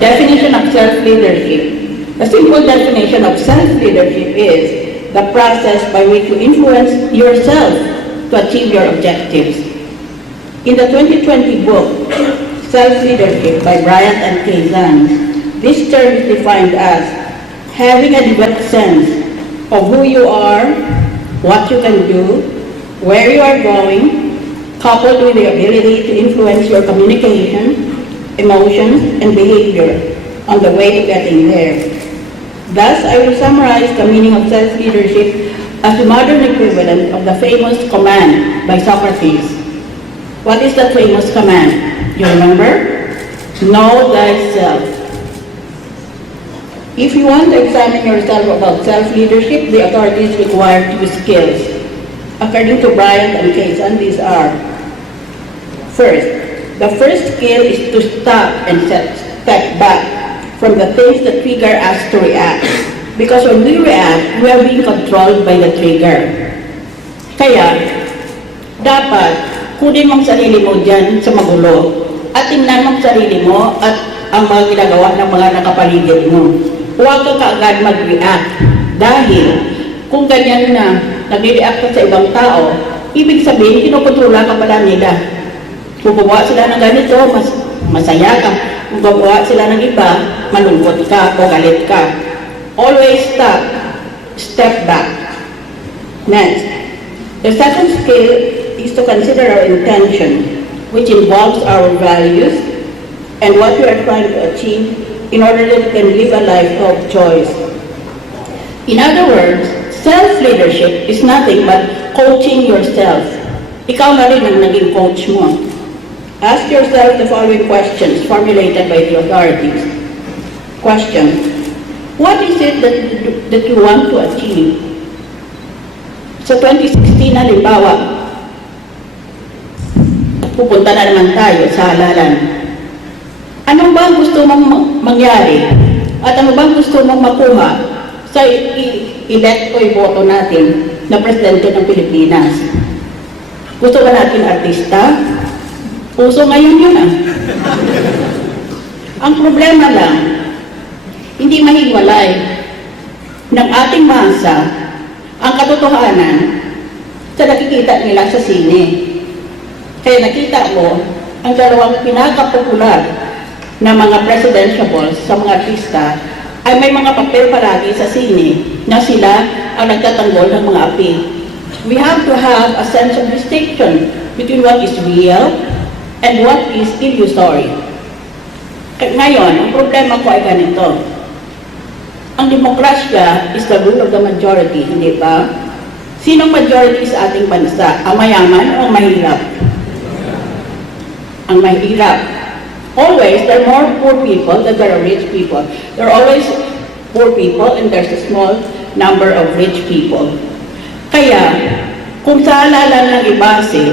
Definition of self-leadership. The simple definition of self-leadership is the process by which you influence yourself to achieve your objectives. In the 2020 book, Self-Leadership by Bryant and Kazan, this term is defined as having a developed sense of who you are, what you can do, where you are going, coupled with the ability to influence your communication, emotions, and behavior on the way to getting there. Thus, I will summarize the meaning of self-leadership as the modern equivalent of the famous command by Socrates. What is that famous command? You remember? Know thyself. If you want to examine yourself about self-leadership, the authorities require 2 skills. According to Bryant and Kazan, these are: first, the first skill is to stop and step back from the things that trigger us to react. Because when we react, we are being controlled by the trigger. Kaya, dapat kunin mong sarili mo dyan sa magulo at tingnan mong sarili mo at ang mga ginagawa ng mga nakapaligid mo. Huwag ka kaagad mag-react dahil kung ganyan na nag-react ka sa ibang tao, ibig sabihin, kinokontrola ka pala nila. Kung gumawa sila ng ganito, masaya ka. Kung gumawa sila ng iba, malungkot ka o galit ka. Always stop, step back. Next, the second skill is to consider our intention, which involves our values and what we are trying to achieve in order that we can live a life of choice. In other words, self-leadership is nothing but coaching yourself. Ikaw na rin ang naging coach mo. Ask yourself the following questions formulated by the authorities. Question: what is it that you want to achieve? Sa 2016, halimbawa, pupunta na naman tayo sa halalan. Ano ba ang gusto mong mangyari? At ano ba ang gusto mong makuha sa elect o iboto natin na presidente ng Pilipinas? Gusto ba natin artista? Puso ngayon yun ah. Ang problema lang, hindi mahiwalay ng ating masa ang katotohanan sa nakikita nila sa sine. Kaya nakita mo ang dalawang pinakapopular na mga presidentiables sa mga artista ay may mga papel palagi sa sine na sila ang nagtatanggol ng mga api. We have to have a sense of distinction between what is real and what is illusory. Ngayon, ang problema ko ay ganito. Ang demokrasya is the rule of the majority, hindi ba? Sinong majority sa ating bansa? Ang mayaman o ang mahirap? Ang mahirap. Always, there are more poor people than there are rich people. There are always poor people and there's a small number of rich people. Kaya, kung sa halalan ng ibase,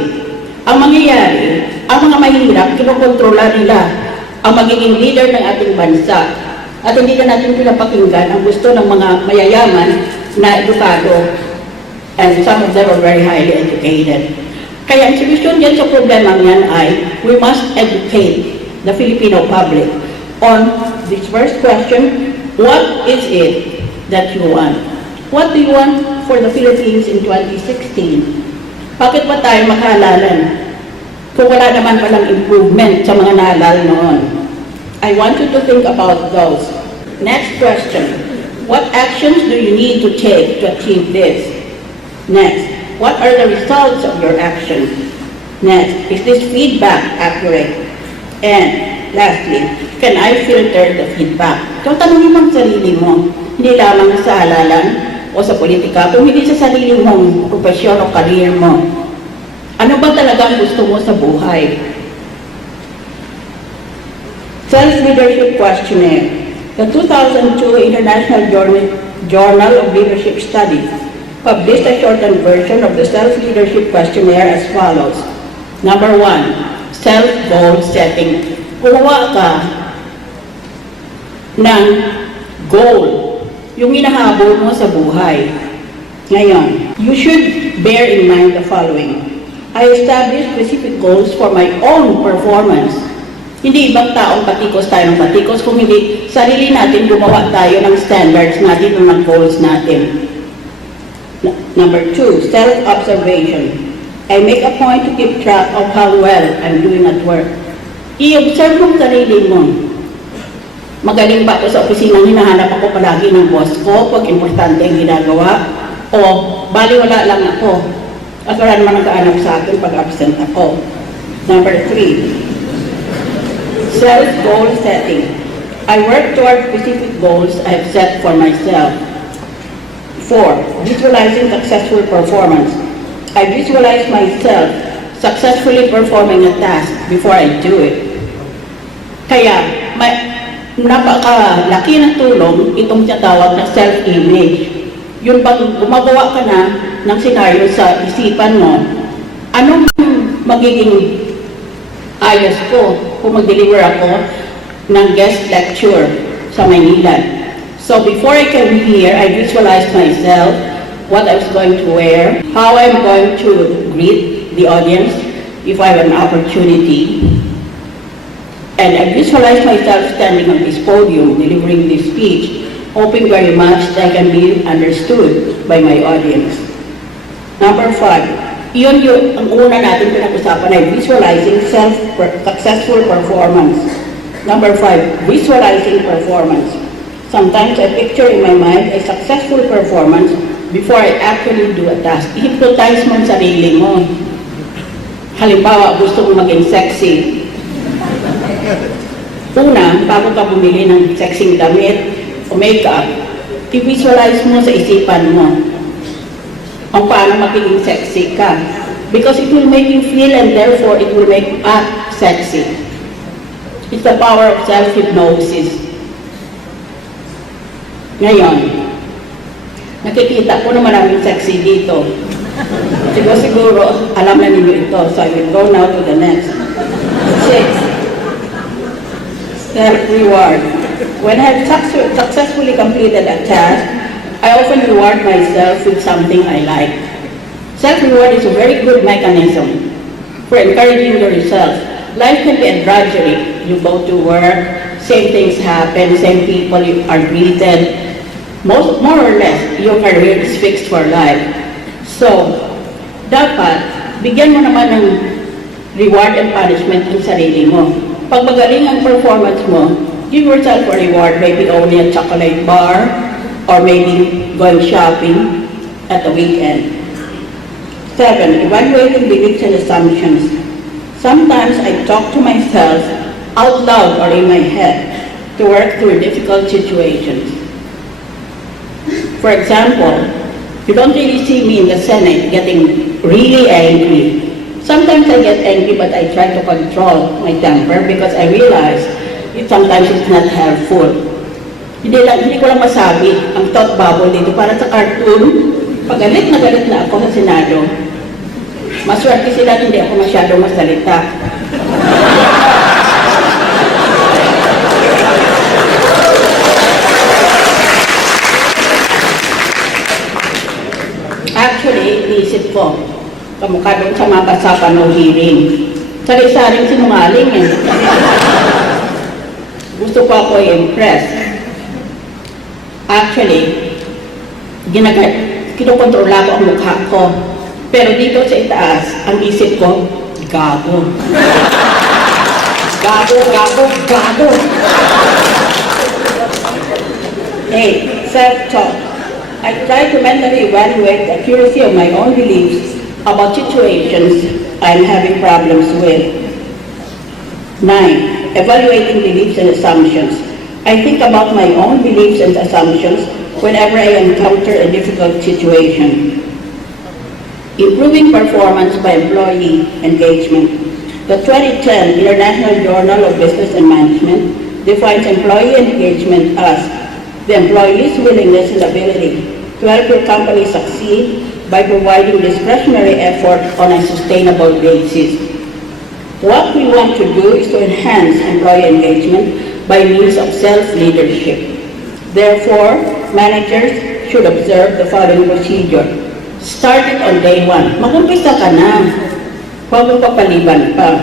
ang mangyayari, ang mga mahirap, kinokontrola nila ang magiging leader ng ating bansa. At hindi na natin pinapakinggan ang gusto ng mga mayayaman na edukado. And some of them are very highly educated. Kaya ang solusyon dyan sa problema yan ay we must educate the Filipino public on this first question: what is it that you want? What do you want for the Philippines in 2016? Bakit ba tayo makahalalan kung wala naman palang improvement sa mga nahalal noon? I want you to think about those. Next question: what actions do you need to take to achieve this? Next, what are the results of your action? Next, is this feedback accurate? And lastly, can I filter the feedback? So, tanongin mo ang sarili mo, hindi lamang sa halalan o sa politika, kung hindi sa sarili mong profesyon o career mo. Ano ba talagang gusto mo sa buhay? Self-Leadership Questionnaire. The 2002 International Journal of Leadership Studies published a shortened version of the Self-Leadership Questionnaire as follows. Number 1. Self-goal setting. Kuha ka ng goal, yung hinahabol mo sa buhay. Ngayon, you should bear in mind the following. I established specific goals for my own performance Hindi ibang taong batikos tayo ng batikos, kung hindi sarili natin gumawa tayo ng standards natin o ng goals natin. Number 2, self-observation. I make a point to keep track of how well I'm doing at work. I-observe mong sarili mo. Magaling ba ako sa opisina, hinahanap ako palagi ng boss ko pag importante ang ginagawa? O baliwala lang ako at wala naman nagkaanap sa akin pag absent ako? Number 3, self-goal setting. I work toward specific goals I have set for myself. 4, visualizing successful performance. I visualize myself successfully performing a task before I do it. Kaya, napakalaki ng tulong itong tinatawag na self-image. Yun bang gumagawa ka na ng senaryo sa isipan mo, anong magiging ayos ko kung mag-deliver ako ng guest lecture sa Maynila. So before I came here, I visualized myself, what I was going to wear, how I'm going to greet the audience if I have an opportunity. And I visualized myself standing on this podium, delivering this speech, hoping very much that I can be understood by my audience. Number 5, yun ang una natin pinag-usapan ay visualizing successful performance. Number 5, visualizing performance. Sometimes I picture in my mind a successful performance before I actually do a task. I-hypnotize mo ang sarili mo. Halimbawa, gusto mo maging sexy. Una, bago ka bumili ng sexy damit o makeup, i-visualize mo sa isipan mo ang paano magiging sexy ka. Because it will make you feel and therefore it will make you act sexy. It's the power of self-hypnosis. Ngayon, nakikita ko na maraming sexy dito. Siguro, alam na ninyo ito. So I will go now to the next. 6, self-reward. When I have successfully completed a task, I often reward myself with something I like. Self-reward is a very good mechanism for encouraging yourself. Life can be a drudgery. You go to work, same things happen, same people are greeted. More or less, your career is fixed for life. So, dapat, bigyan mo naman ng reward and punishment ang sarili mo. Pag magaling ang performance mo, give yourself a reward, maybe only a chocolate bar, or maybe going shopping at the weekend. 7, evaluating beliefs and assumptions. Sometimes I talk to myself out loud or in my head to work through difficult situations. For example, you don't really see me in the Senate getting really angry. Sometimes I get angry, but I try to control my temper because I realize sometimes it's not helpful. Hindi ko lang masabi ang thought bubble dito para sa cartoon. Pag galit na ako sa Senado, maswerte sila hindi ako masyadong masalita. Actually, iniisip ko, kamukha doon sa mga kasapan ng hearing. Sari-saring sinungaling eh. Gusto ko ako i-impress. Actually, kinokontrola ko ang mukha ko. Pero dito sa itaas, ang isip ko, gago. Gago. 8, self-talk. I try to mentally evaluate the accuracy of my own beliefs about situations I'm having problems with. 9, evaluating beliefs and assumptions. I think about my own beliefs and assumptions whenever I encounter a difficult situation. Improving performance by employee engagement. The 2010 International Journal of Business and Management defines employee engagement as the employee's willingness and ability to help your company succeed by providing discretionary effort on a sustainable basis. What we want to do is to enhance employee engagement by means of self-leadership. Therefore, managers should observe the following procedure. Start it on day 1. Mag-umpisa ka na. Huwag mo papaliban pa.